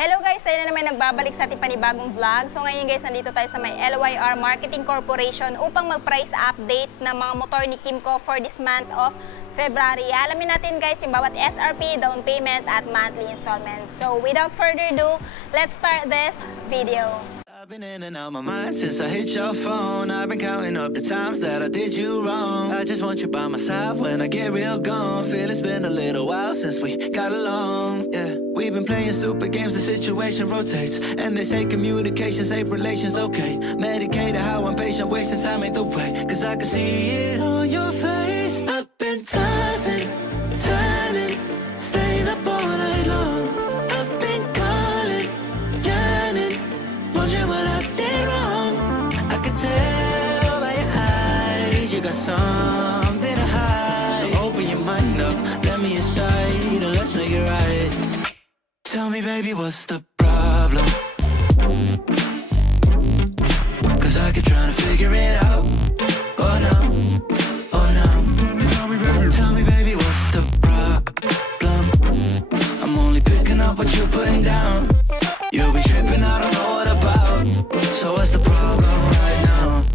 Hello guys! Tayo na naman nagbabalik sa ating panibagong vlog. So ngayon guys, nandito tayo sa may LYR Marketing Corporation upang mag-price update ng mga motor ni Kymco for this month of February. Alamin natin guys yung bawat SRP, down payment at monthly installment. So without further ado, let's start this video. I've been in and out my mind since I hit your phone. I've been counting up the times that I did you wrong. I just want you by my side when I get real gone. Feel it's been a little while since we got along. Yeah, we've been playing stupid games, the situation rotates. And they say communication, safe relations, okay. Medicated how I'm patient, wasting time ain't the way. Cause I can see it on your face. I've been tossing, turning, staying up all night long. I've been calling, yearning, wondering what I did wrong. I could tell by your eyes you got something to hide. So open your mind up, let me inside, and let's make it right. Tell me baby, what's the problem? Cause I keep trying to figure it out. Oh no, oh no. Tell me baby, what's the problem? I'm only picking up what you're putting down. You'll be tripping, I don't know what about. So what's the problem right now?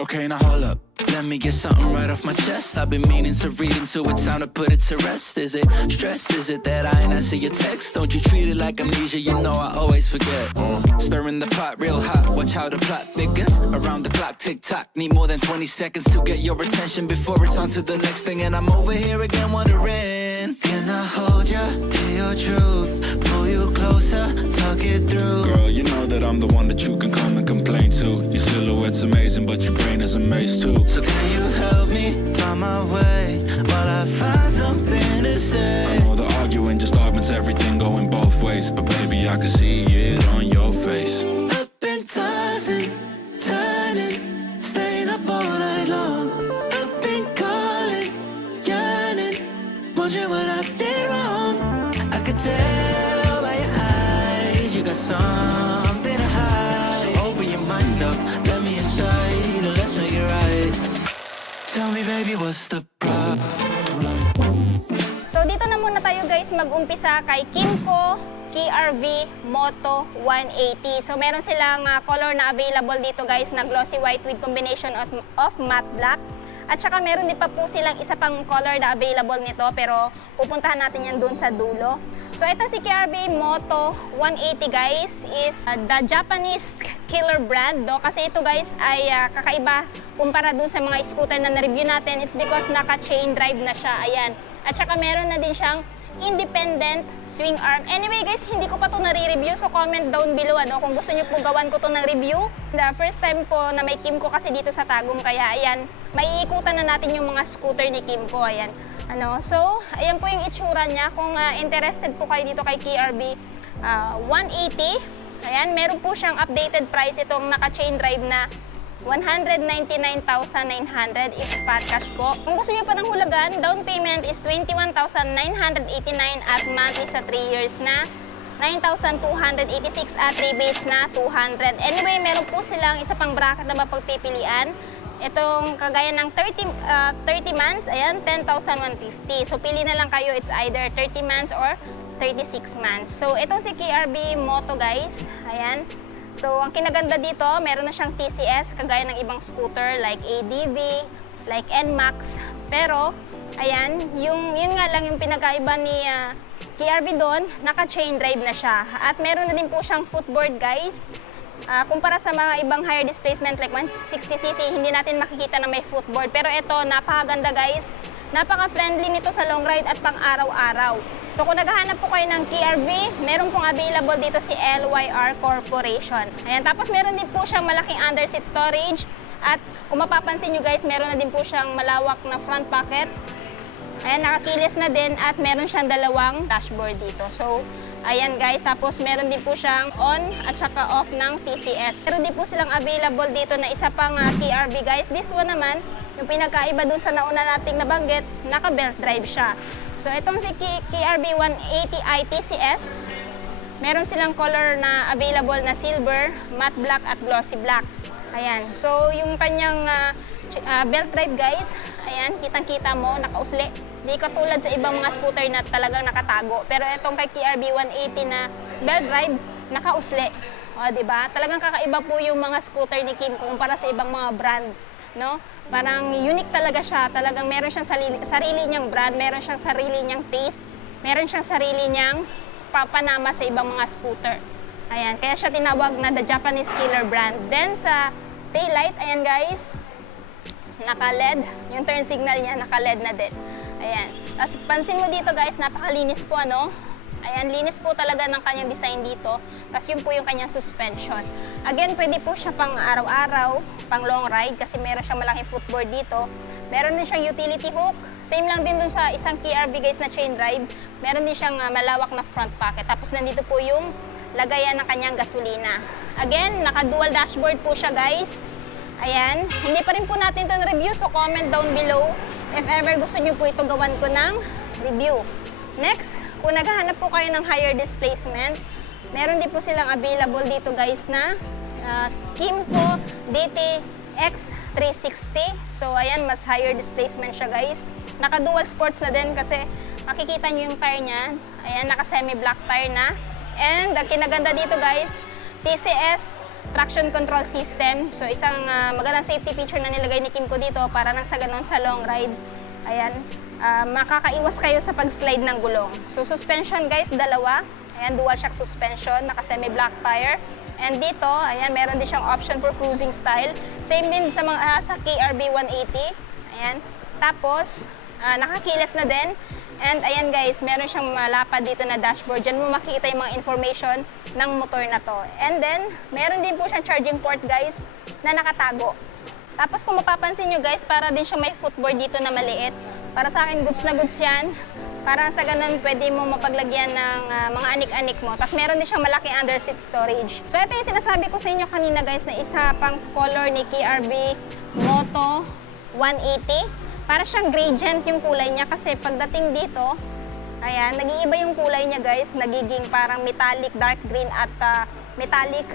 Okay, now hold up. Let me get something right off my chest. I've been meaning to read into it, time to put it to rest. Is it stress? Is it that I ain't answer your text? Don't you treat it like amnesia, you know I always forget. Stirring the pot real hot, watch how the plot thickens. Around the clock, tick-tock, need more than 20 seconds to get your attention before it's on to the next thing. And I'm over here again wondering, can I hold you, hear your truth, pull you closer, talk it through? Girl, you know that I'm the one that you can come and complain to. Your silhouette's amazing, but your brain is a maze too. So can you help me find my way while I find something to say? I know the arguing just augments everything going both ways, but baby, I can see it on your face. I've been tossing, turning, staying up all night long. I've been calling, yearning, wondering what I did wrong. I could tell by your eyes you got something to hide. So open your mind up, let me inside, and let's make it right. Tell me baby, what's the problem? So dito na muna tayo guys mag-umpisa kay Kymco KRV Moto 180. So meron silang color na available dito guys na glossy white with combination of matte black. At saka meron din pa po silang isa pang color na available nito pero pupuntahan natin yan dun sa dulo. So ito si KRV Moto 180 guys is the Japanese killer brand do kasi ito guys ay kakaiba kumpara dun sa mga scooter na na-review natin. It's because naka-chain drive na siya. Ayan. At saka meron na din siyang independent swing arm. Anyway guys, hindi ko pa ito nare-review so comment down below kung gusto niyo po gawan ko ito ng review. The first time po na may Kymco kasi dito sa Tagum kaya ayan, maiikutan na natin yung mga scooter ni Kymco. Ayan. So, ayan po yung itsura niya. Kung interested po kayo dito kay KRV 180, ayan, meron po siyang updated price itong naka-chain drive na 199,900 if fat cash po. Kung gusto niyo pa ng hulagan, down payment is 21,989 at monthly sa 3 years na 9,286 at rebates na 200. Anyway, meron po silang isa pang bracket na mapagpipilian. Itong kagaya ng 30 months, ayan, 10,150. So, pili na lang kayo. It's either 30 months or 36 months. So, itong si KRV Moto guys, ayan. So, ang kinaganda dito, meron na siyang TCS, kagaya ng ibang scooter like ADV, like NMAX. Pero, ayan, yun nga lang yung pinagkaiba ni KRV doon, naka-chain drive na siya. At meron na din po siyang footboard guys. Kumpara sa mga ibang higher displacement like 160cc, hindi natin makikita na may footboard. Pero ito, napakaganda guys. Napaka-friendly nito sa long ride at pang araw-araw. So kung naghahanap po kayo ng KRV, meron pong available dito si LYR Corporation. Ayan, tapos meron din po siyang malaking underseat storage. At kung mapapansin nyo guys, meron na din po siyang malawak na front pocket. Ayan, nakakilis na din at meron siyang dalawang dashboard dito. So, ayan guys, tapos meron din po siyang on at saka off ng TCS. Meron din po silang available dito na isa pang KRV guys. This one naman, yung pinagkaiba dun sa nauna nating nabanggit, naka-belt drive siya. So itong si KRV 180i TCS, meron silang color na available na silver, matte black at glossy black. Ayan, so yung kanyang belt drive guys, ayan, kitang-kita mo, nakausli. Hindi katulad sa ibang mga scooter na talagang nakatago. Pero itong kay KRV 180 na belt drive, naka-usli. O, diba? Talagang kakaiba po yung mga scooter ni Kim kumpara sa ibang mga brand. No? Parang unique talaga siya. Talagang meron siyang sarili niyang brand, meron siyang sarili niyang taste, meron siyang sarili niyang papanama sa ibang mga scooter. Ayan, kaya siya tinawag na the Japanese killer brand. Then sa taillight, ayan guys, naka-LED. Yung turn signal niya, naka-LED na din. Ayan. Tapos pansin mo dito guys, napakalinis po ano. Ayan, linis po talaga ng kanyang design dito. Tapos yun po yung kanyang suspension. Again, pwede po siya pang araw-araw, pang long ride kasi meron siyang malaking footboard dito. Meron din siyang utility hook. Same lang din dun sa isang KRV guys na chain drive. Meron din siyang malawak na front pocket. Tapos nandito po yung lagayan ng kanyang gasolina. Again, naka-dual dashboard po siya guys. Ayan. Hindi pa rin po natin ito review, so comment down below if ever gusto nyo po ito gawan ko ng review. Next, kung naghahanap po kayo ng higher displacement, meron din po silang available dito guys na Kymco DTX360. So ayan, mas higher displacement siya guys. Naka-dual sports na din kasi makikita nyo yung tire niya. Ayan, naka-semi-black tire na. And ang kinaganda dito guys, TCS traction control system. So isang magandang safety feature na nilagay ni Kymco dito para nang sa ganun sa long ride. Ayan, makakaiwas kayo sa pag-slide ng gulong. So suspension guys, dalawa. Ayan, dual shock suspension, naka semi-black tire. And dito, ayan, meron din siyang option for cruising style. Same din sa mga sa KRV 180. Ayan. Tapos, nakakiles na din. And ayan guys, meron siyang malapad dito na dashboard. Diyan mo makikita yung mga information ng motor na to. And then, meron din po siyang charging port guys na nakatago. Tapos kung mapapansin nyo guys, para din siya may footboard dito na maliit. Para sa akin, goods na goods yan. Para sa ganun, pwede mo mapaglagyan ng mga anik-anik mo. Tapos meron din siyang malaking under seat storage. So ito yung sinasabi ko sa inyo kanina guys, na isa pang color ni KRV Moto 180. Para siyang gradient yung kulay niya kasi pagdating dito, ayan, nag-iiba yung kulay niya guys. Nagiging parang metallic dark green at metallic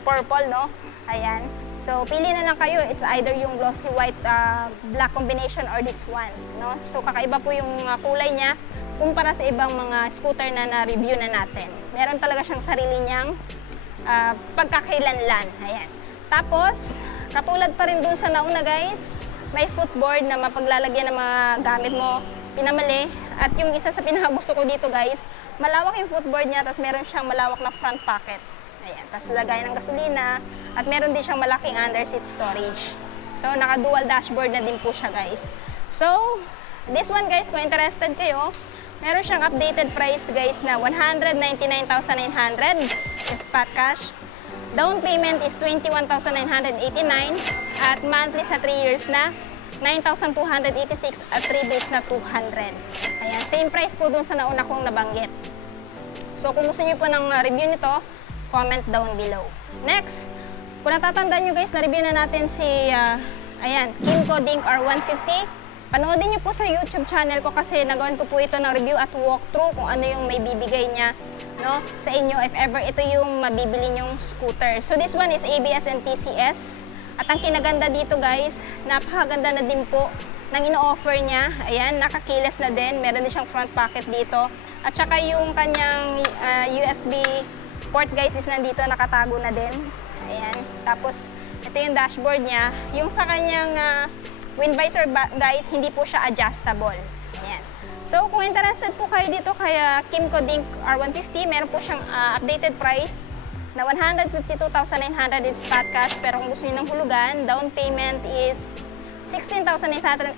purple, no? Ayan. So, pili na lang kayo. It's either yung glossy white black combination or this one, no? So, kakaiba po yung kulay niya kumpara sa ibang mga scooter na na-review na natin. Meron talaga siyang sarili niyang pagkakailanlan. Ayan. Tapos, katulad pa rin dun sa nauna guys, may footboard na mapaglalagyan ng mga gamit mo, pinamali. At yung isa sa pinakagusto ko dito guys, malawak yung footboard niya, tapos meron siyang malawak na front pocket. Ayan, tapos lagay ng gasolina, at meron din siyang malaking under seat storage. So, naka-dual dashboard na din po siya guys. So, this one guys, kung interested kayo, meron siyang updated price guys na 199,900 yung spot cash. Down payment is 21,989 at monthly sa 3 years na 9,286 at 3 days na 200. Ayan, same price po dun sa nauna kong nabanggit. So, kung gusto niyo po ng review nito, comment down below. Next, kung natatandaan nyo guys, na-review na natin si ayan, Kymco Dink R150. Panoodin nyo po sa YouTube channel ko kasi nagawan ko po ito ng review at walkthrough kung ano yung may bibigay niya, no, sa inyo if ever ito yung mabibili nyong scooter. So this one is ABS and TCS. At ang kinaganda dito guys, napakaganda na din po ng ino-offer niya. Ayan, nakakiles na din. Meron din siyang front pocket dito. At saka yung kanyang USB port guys is nandito, nakatago na din. Ayan. Tapos, ito yung dashboard niya. Yung sa kanyang wind visor guys, hindi po siya adjustable. Ayan. So, kung interested po kayo dito kaya Kymco Dink R150, meron po siyang updated price na 152,900 if spot cash. Pero kung gusto niyo ng hulugan, down payment is 16,819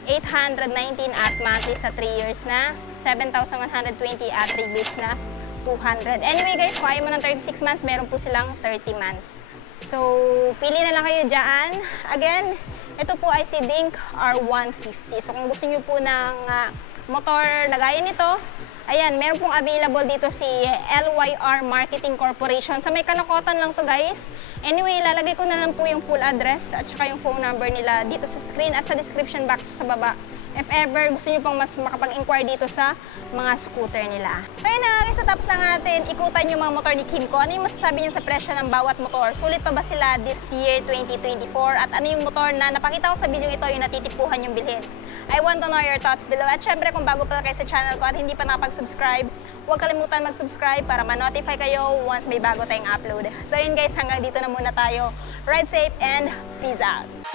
at monthly sa 3 years na 7,120 at 3 days na 200. Anyway guys, kung ayaw mo ng 36 months, meron po silang 30 months. So, pili na lang kayo dyan. Again, ito po ay si Dink R150. So, kung gusto nyo po ng motor na gaya nito, ayan, meron pong available dito si LYR Marketing Corporation. Sa may Kanakotan lang to guys. Anyway, lalagay ko na lang po yung full address at saka yung phone number nila dito sa screen at sa description box sa baba. If ever gusto nyo pong mas makapag-inquire dito sa mga scooter nila. So yun na guys, natapos na natin ikutan yung mga motor ni Kymco. Ano yung masasabi nyo sa presyo ng bawat motor? Sulit pa ba sila this year 2024? At ano yung motor na napakita ko sa video ito yung natitipuhan yung bilhin? I want to know your thoughts below. At syempre kung bago pa kayo sa channel ko at hindi pa nakapag-subscribe, huwag kalimutan mag-subscribe para ma-notify kayo once may bago tayong upload. So yun guys, hanggang dito na muna tayo. Ride safe and peace out!